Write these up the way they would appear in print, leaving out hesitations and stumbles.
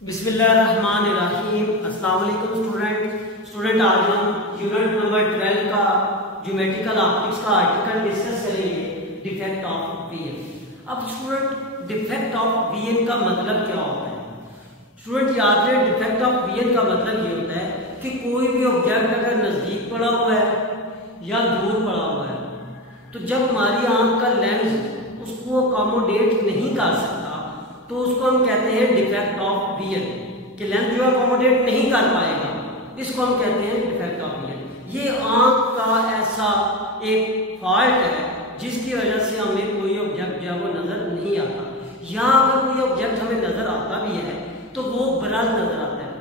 बिस्मिल्लाहिर्रहमानिर्रहीम। अस्सलाम वालेकुम स्टूडेंट आज हम यूनिट नंबर 12 का ज्योमेट्रिकल ऑप्टिक्स का आर्टिकल डिस्कस करेंगे, डिफेक्ट ऑफ वीएन। अब स्टूडेंट डिफेक्ट ऑफ वीएन का मतलब क्या होता है? स्टूडेंट याद रहे, डिफेक्ट ऑफ वीएन का मतलब ये होता है कि कोई भी ऑब्जेक्ट अगर नजदीक पड़ा हुआ है या दूर पड़ा हुआ है तो जब हमारी आंख का लेंस उसको अकोमोडेट नहीं कर सकता तो उसको हम कहते हैं डिफेक्ट ऑफ वीएन, कि लेंस जो अकोमोडेट नहीं कर पाएगा, इसको हम कहते हैं डिफेक्ट ऑफ वीएन। ये आंख का ऐसा एक फॉल्ट है जिसकी वजह से हमें कोई ऑब्जेक्ट जो है वो नजर नहीं आता, या अगर कोई ऑब्जेक्ट हमें नजर आता भी है तो वो ब्लर नजर आता है।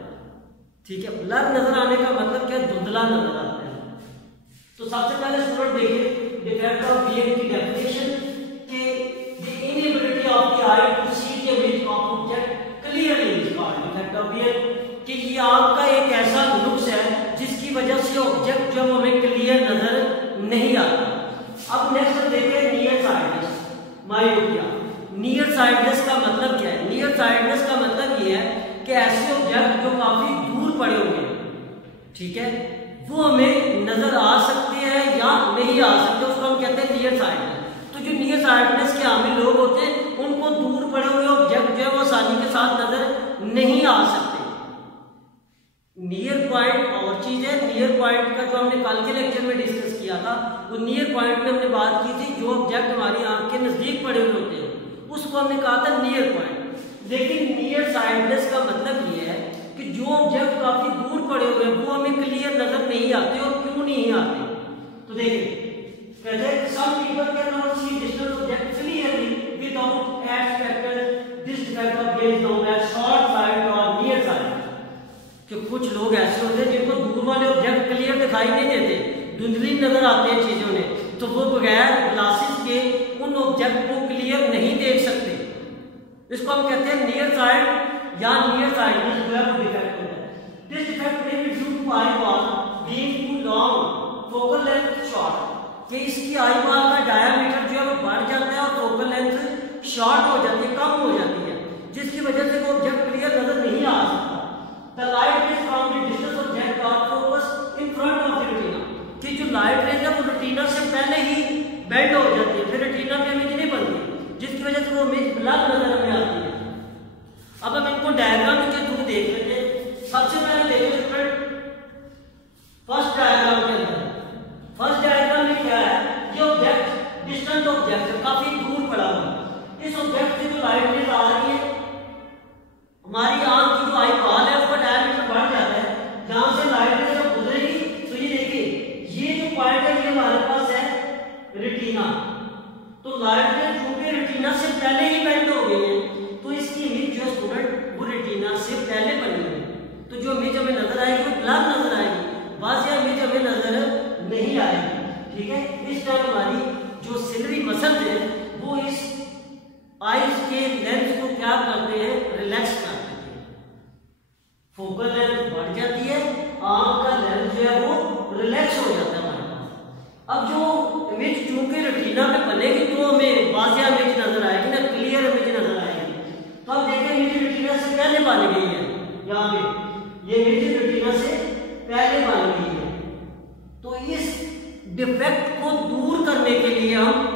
ठीक है, ब्लर नजर आने का मतलब क्या? धुंधला नजर आता है। तो सबसे पहले स्टूडेंट देखिए डिफेक्ट ऑफ वीएन की डेफिनेशन, कि the inability of the eye to see the image of object clearly is called defect of vision, कि ये आपका एक ऐसा नुक्स है जिसकी वजह से ऑब्जेक्ट जो हमें क्लियर नजर नहीं आता। अब नेक्स्ट देखिए near sightedness, myopia. Near sightedness का मतलब क्या है? नियर साइडनेस का मतलब ये है कि ऐसे ऑब्जेक्ट जो काफी दूर पड़े हुए हैं, ठीक है, वो हमें नजर आ सकते हैं या नहीं आ सकते, उसको हम कहते हैं नियर साइडनेस। तो जो नियर साइडनेस के हामिल लोग होते हैं उनको दूर पड़े हुए ऑब्जेक्ट जो है वो आसानी के साथ नजर नहीं आ सकते। नियर पॉइंट और चीज है, नियर पॉइंट का जो हमने कल के लेक्चर में डिस्कस किया था, वो नियर पॉइंट में हमने बात की थी जो ऑब्जेक्ट हमारी आंख के नजदीक पड़े हुए होते हैं उसको हमने कहा था नियर पॉइंट। लेकिन नियर साइडनेस का मतलब ये है कि जो ऑब्जेक्ट काफी दूर पड़े हुए हैं वो हमें क्लियर नजर नहीं आते। और क्यों नहीं आते? तो देखिए कहते हैं some people cannot see distant object clearly without aspect this defect of gaze known as short sight or near sight। कि कुछ लोग ऐसे होते हैं जिनको दूर वाले ऑब्जेक्ट क्लियर दिखाई नहीं देते, धुंधली नजर आते हैं चीजों ने, तो वो बगैर ग्लासेस के उन ऑब्जेक्ट को क्लियर नहीं देख सकते। इसको हम कहते हैं नियर साइट या नियर साइडनेस जो है वो डिफेक्ट होता है। This defect may be due to eyeball being too long, focal length short, कि इसकी आई बॉल का डायमीटर जो है वो बढ़ जाता है और फोकल लेंथ शॉर्ट हो जाती है, कम हो जाती है, जिसकी वजह से वो ऑब्जेक्ट क्लियर नजर नहीं आ सकता। The light rays from the distant object are focused in front of the retina, कि जो लाइट रेज है वो रेटिना से पहले ही बेंड हो जाती है, फिर रेटिना पे इमेज नहीं बनती, जिसकी वजह से वो इमेज ब्लर नजर हमें आती है। अब हम इनको डायग्राम के थ्रू देख लेते हैं। सबसे पहले देखिए फर्स्ट डायग्राम के अंदर, फर्स्ट डायग्राम में क्या है? ये ऑब्जेक्ट डिस्टेंट ऑब्जेक्ट है, काफी दूर पड़ा हुआ। इस ऑब्जेक्ट से जो लाइट रेज आ रही है, हमारी आंख की जो आई बॉल है उसका डायमीटर बढ़ जाता है, जहां से लाइट रेज जब गुजरेगी तो ये देखिए ये जो पॉइंट है ये हमारे पास है रेटिना। तो लाइट रेज चूंकि रेटिना से पहले ही बेंड हो गई है तो इसकी इमेज जो स्टूडेंट वो रेटिना से पहले बनी है, तो जो इमेज हमें नजर आएगी वो ब्लर नजर आएगी, बस यह इमेज हमें नजर नहीं आएगी। ठीक है, इस टाइम हमारी जो सिलरी मसल है वो इस आईज के लेंस को क्या करते हैं? रिलैक्स करते हैं, फोकल लेंथ बढ़ जाती है, आंख का लेंस जो है वो रिलैक्स हो जाता है हमारे पास। अब जो इमेज चूंकि रेटिना पे बनेगी तो हमें वाज़िया इमेज नजर आएगी ना, क्लियर इमेज नजर आएगी। तो अब देखिए इमेज रेटिना से पहले बन गई है, यहाँ पे ये इमेज रेटिना से पहले बन गई है। तो इस डिफेक्ट को दूर करने के लिए हम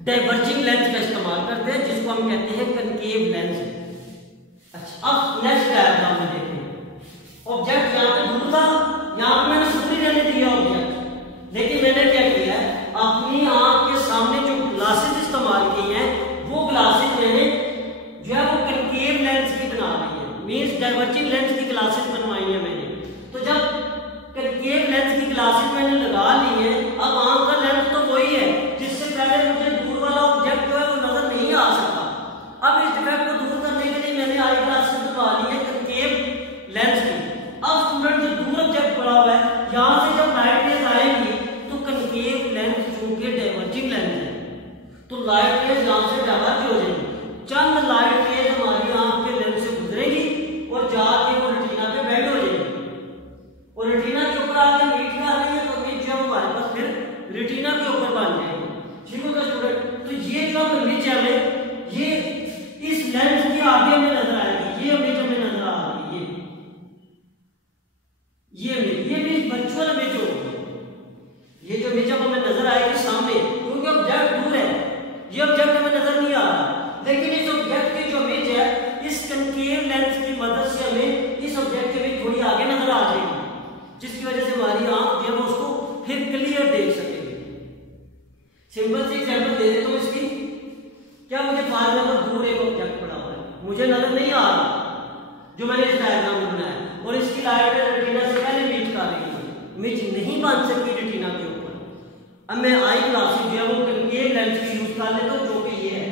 डाइवर्जिंग लेंस का इस्तेमाल करते हैं, जिसको हम कहते हैं कनकेव लेंस। अच्छा, अब नेक्स्ट डायग्राम में देखिए ऑब्जेक्ट यहाँ पे दूर था, यहाँ पे मैंने शुरू ही रहने दिया ऑब्जेक्ट, लेकिन मैंने क्या किया है अपनी आंख के सामने जो ग्लासेस इस्तेमाल की हैं वो ग्लासेस मैंने जो है वो कनकेव लेंस की बना दी है, मीन्स डाइवर्जिंग लेंस की ग्लासेस बनवाई है मैंने। तो जब कनकेव लेंस की ग्लासेस मैंने लगा ली है, अब आंख का लेंस तो वही है जिससे पहले मुझे दूर वाला ऑब्जेक्ट जो है वो नजर नहीं आ सकता। अब इस डिफेक्ट को दूर करने के लिए मैंने आई ग्लासेस बनवा ली है कनकेव लेंस की। अब स्टूडेंट जो दूर ऑब्जेक्ट पड़ा हुआ है, यहाँ से जब लाइट रेज आएंगी तो कनकेव लेंस चूंकि डाइवर्जिंग लेंस है तो लाइट रेज यहाँ से डाइवर्ज हो जाएगी, चंद लाइट रेज हमारी आंख के लेंस से गुजरेगी और जाके वो रेटिना पे बेंड हो जाएगी, और रेटिना के ऊपर आके मीट में आ रही है तो मीट जो है हमारे पास फिर रेटिना के ऊपर बन जाएगी। ठीक होगा स्टूडेंट? तो ये जो इमेज है ये इस लेंस के आगे में नजर आएगी, ये इमेज हमें सिंपल सी एग्जांपल दे देता हूं इसकी। क्या मुझे फार नंबर दूर एक ऑब्जेक्ट पड़ा हुआ है, मुझे नजर नहीं आ रहा जो मैंने इस डायग्राम में बनाया, और इसकी लाइट रेटिना से पहले मीट कर रही है, इमेज नहीं बन सकती रेटिना के ऊपर। अब मैं आई ग्लासेस जो है वो कनकेव लेंस की यूज कर लेता हूं, जो कि ये है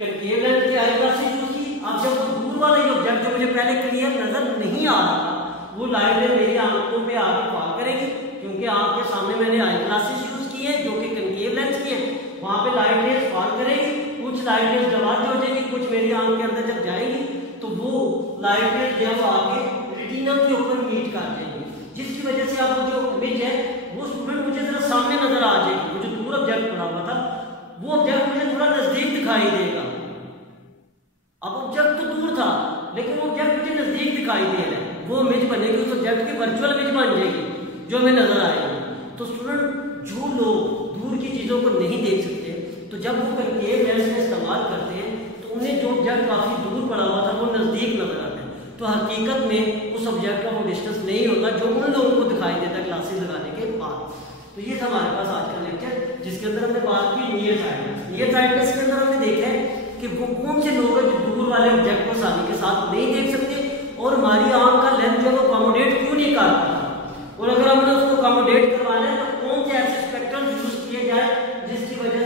कनकेव लेंस की आई ग्लासेस यूज की। अब जब वो दूर वाला ऑब्जेक्ट जो मुझे पहले क्लियर नजर नहीं आ रहा, वो लाइट मेरी आंखों पे आके फॉल करेगी, क्योंकि आंख के सामने मैंने आई ग्लासेस यूज की है जो कि कनकेव लेंस की है। वहां पे लाइट रेज फॉल करेगी, कुछ लाइट रेज डिवाइड हो जाएगी, कुछ मेरी आंख के अंदर जब जाएगी तो वो लाइट रेज जब आके रेटिना के ऊपर मीट कर जाएगी, जिसकी वजह से अब जो इमेज है वो स्टूडेंट मुझे जरा सामने नजर आ जाएगी। वो जो दूर ऑब्जेक्ट पड़ा हुआ था वो ऑब्जेक्ट मुझे थोड़ा नजदीक दिखाई देगा। अब ऑब्जेक्ट तो दूर था लेकिन वो ऑब्जेक्ट मुझे नजदीक दिखाई दे रहा है, वो इमेज बनेगी, उस ऑब्जेक्ट की वर्चुअल इमेज बन जाएगी जो हमें नजर आएगी। तो स्टूडेंट जो लोग दूर की चीजों को नहीं देख सकते, तो जब वो कनकेव लेंस का इस्तेमाल करते हैं तो उन्हें जो ऑब्जेक्ट काफी दूर पड़ा हुआ था वो नजदीक नजर आता है। तो हकीकत में उस ऑब्जेक्ट का वो डिस्टेंस नहीं होता जो उन लोगों को दिखाई देता ग्लासेस लगाने के बाद। तो ये था हमारे पास आज का लेक्चर, जिसके अंदर हमने बात की नियर साइडनेस। नियर साइडनेस के अंदर हमने देखा है कि वो कौन से लोग हैं जो दूर वाले ऑब्जेक्ट को आसानी के साथ नहीं देख सकते, और हमारी आंख का लेंस जो है वो अकोमोडेट क्यों नहीं कर पाता, और अगर हमने उसको अकोमोडेट करवाना है तो कौन से ऐसे स्पेक्ट्रम यूज किए जाए जिसकी वजह